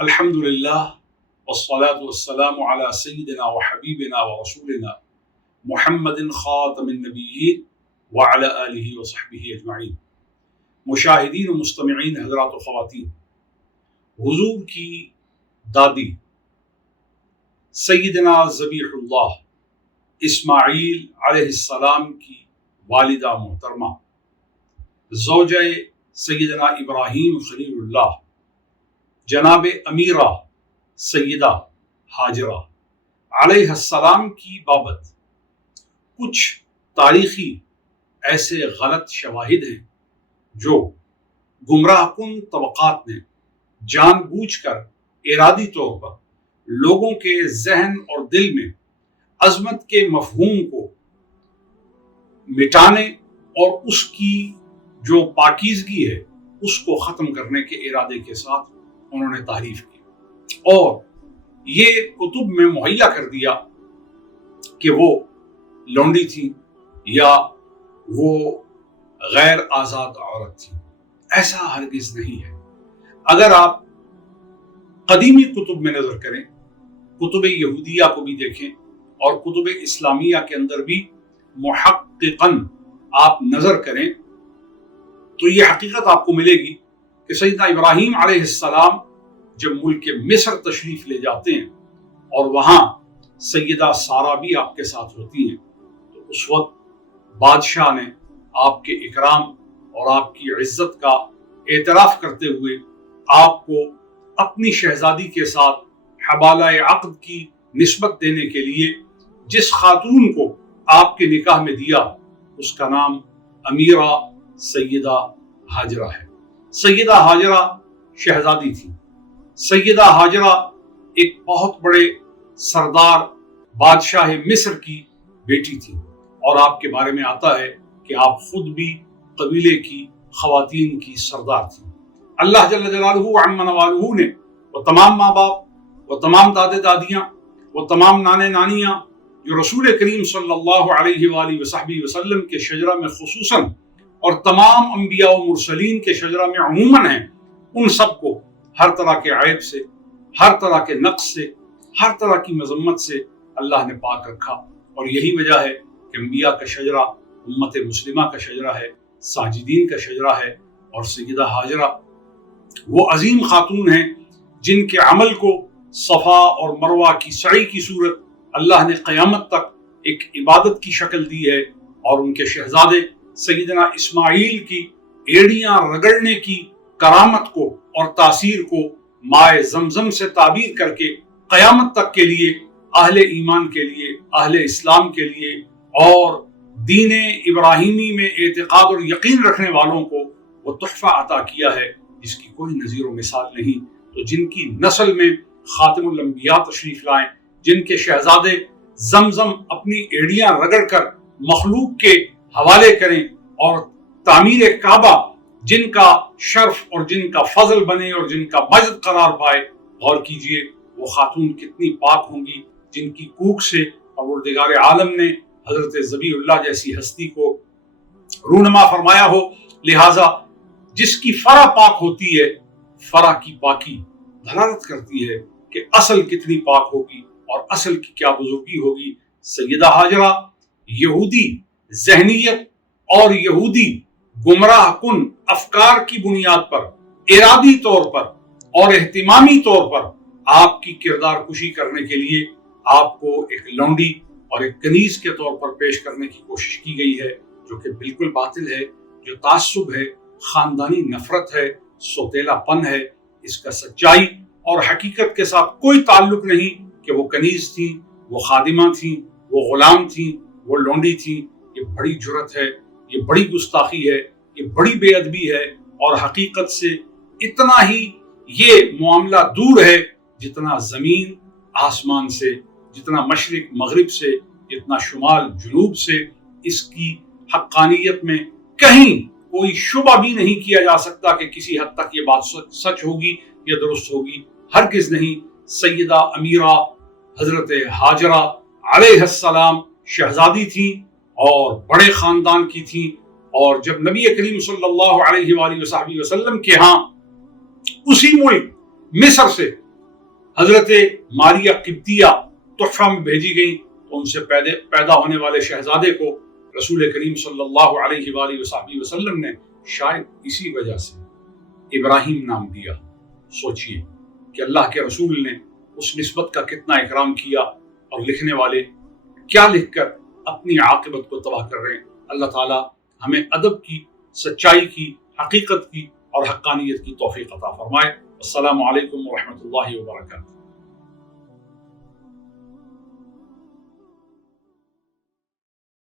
अल्हम्दुलिल्लाह वस्सलातु वस्सलामु अला सय्यिदिना व हबीबिना व रसूलिना मुहम्मदिन खातमिन नबिय्यीन व अला आलिहि व सहबिहि अजमईन। मुशाहिदीन व मुस्तमिईन हज़रात व ख़वातीन, हुज़ूर की दादी सय्यिदना ज़बीहुल्लाह इस्माईल अलैहिस्सलाम की वालिदा मोहतरमा ज़ौजा सय्यिदना इब्राहीम खलीलुल्लाह जनाब अमीरा सैयदा हाजरा अलैहिस्सलाम की बाबत कुछ तारीखी ऐसे गलत शवाहिद हैं जो गुमराह कुन तबक़ात ने जानबूझकर इरादी तौर पर लोगों के जहन और दिल में अजमत के मफहूम को मिटाने और उसकी जो पाकीज़गी है उसको ख़त्म करने के इरादे के साथ उन्होंने तारीफ की और ये कुतुब में मुहैया कर दिया कि वो लौंडी थी या वो गैर आज़ाद औरत थी। ऐसा हरगिज़ नहीं है। अगर आप कदीमी कुतुब में नज़र करें, कुतुब यहूदिया को भी देखें और कुतुब इस्लामिया के अंदर भी मुहक्किकन आप नज़र करें तो ये हकीकत आपको मिलेगी कि सैयदना इब्राहीम अलैहिस्सलाम जब मुल्क मिस्र तशरीफ ले जाते हैं और वहाँ सैयदा सारा भी आपके साथ होती हैं, तो उस वक्त बादशाह ने आपके इकराम और आपकी इज्जत का एतराफ़ करते हुए आपको अपनी शहजादी के साथ हवाला-ए अक़्द की निस्बत देने के लिए जिस खातून को आपके निकाह में दिया उसका नाम अमीरा सैयदा हाजरा है। सैयदा हाजरा शहजादी थी। सैयदा हाजरा एक बहुत बड़े सरदार बादशाह मिस्र की बेटी थी और आपके बारे में आता है कि आप खुद भी कबीले की खवातीन की सरदार थी। अल्लाह जल्ल जलालहू व अम्मा नवालहू ने वो तमाम माँ बाप, वो तमाम दादे दादियाँ, वो तमाम नाने नानियाँ जो रसूल करीम सल्लल्लाहु अलैहि वसल्लम के शजरा में खुसूसन और तमाम अंबिया व मुरसलीन के शजरा में अमूमन हैं, उन सबको हर तरह के ऐब से, हर तरह के नक्स से, हर तरह की मजम्मत से अल्लाह ने पाक रखा। और यही वजह है कि अंबिया का शजरा उम्मत मुस्लिमा का शजरा है, साजिदीन का शजरा है। और सैयदा हाजरा वो अजीम खातून हैं जिनके अमल को सफ़ा और मरवा की सई की सूरत अल्लाह ने क़यामत तक एक इबादत की शक्ल दी है। और उनके शहजादे सैयदना इस्माईल की एड़ियाँ रगड़ने की करामत को और तासीर को माए ज़मज़म से ताबीर करके क़यामत तक के लिए अहले ईमान के लिए, अहले इस्लाम के लिए और दीने इब्राहिमी में एतिक़ाद और यकीन रखने वालों को वो तोहफ़ा अता किया है जिसकी कोई नज़ीर व मिसाल नहीं। तो जिनकी नस्ल में ख़ातिमुल अंबिया तशरीफ़ लाएं, जिनके शहजादे ज़मज़म अपनी एड़ियाँ रगड़ कर मखलूक के हवाले करें और तामीर काबा जिनका शर्फ और जिनका फजल बने और जिनका मजद करार पाए, गौर कीजिए वो खातून कितनी पाक होंगी जिनकी कूक से परवरदिगार आलम ने हजरत ज़बीहुल्लाह जैसी हस्ती को रूनमा फरमाया हो। लिहाजा जिसकी फरा पाक होती है, फरा की पाकी दलालत करती है कि असल कितनी पाक होगी और असल की क्या बुजुर्गी होगी। सैयदा हाजरा यहूदी ज़हनियत और यहूदी गुमराह कुन अफकार की बुनियाद पर इरादी तौर पर और एहतिमामी तौर पर आपकी किरदार कुशी करने के लिए आपको एक लौंडी और एक कनीज के तौर पर पेश करने की कोशिश की गई है, जो कि बिल्कुल बातिल है, जो तास्सुब है, खानदानी नफरत है, सोतेलापन है। इसका सच्चाई और हकीकत के साथ कोई ताल्लुक नहीं कि वो कनीज थी, वो खादिमा थी, वो गुलाम थी, वो लौंडी थी। ये बड़ी जुर्रत है, ये बड़ी गुस्ताखी है, ये बड़ी बेअदबी है और हकीकत से इतना ही ये मामला दूर है जितना ज़मीन आसमान से, जितना मशरिक मगरिब से, जितना शुमाल जुनूब से। इसकी हक्कानियत में कहीं कोई शुबा भी नहीं किया जा सकता कि किसी हद तक ये बात सच होगी या दुरुस्त होगी। हरगिज़ नहीं। सैयदा अमीरा हजरत हाजरा अलैहिस्सलाम शहजादी थी और बड़े ख़ानदान की थी और जब नबी करीम सल्लल्लाहु अलैहि वसल्लम के यहाँ उसी मुल्क मिस्र से حضرت ماریہ قبطیہ تحفہ میں بھیجی گئیں تو ان سے پیدا ہونے والے شہزادے کو رسول کریم صلی اللہ علیہ وآلہ وسلم نے شاید اسی وجہ سے ابراہیم نام دیا۔ سوچئے کہ اللہ کے رسول نے اس نسبت کا کتنا اکرام کیا، اور لکھنے والے کیا لکھ کر اپنی عاقبت کو تباہ کر رہے ہیں۔ اللہ تعالی ہمیں ادب کی، سچائی کی، حقیقت کی اور حقانیت کی توفیق عطا فرمائے۔ السلام علیکم ورحمۃ اللہ وبرکاتہ۔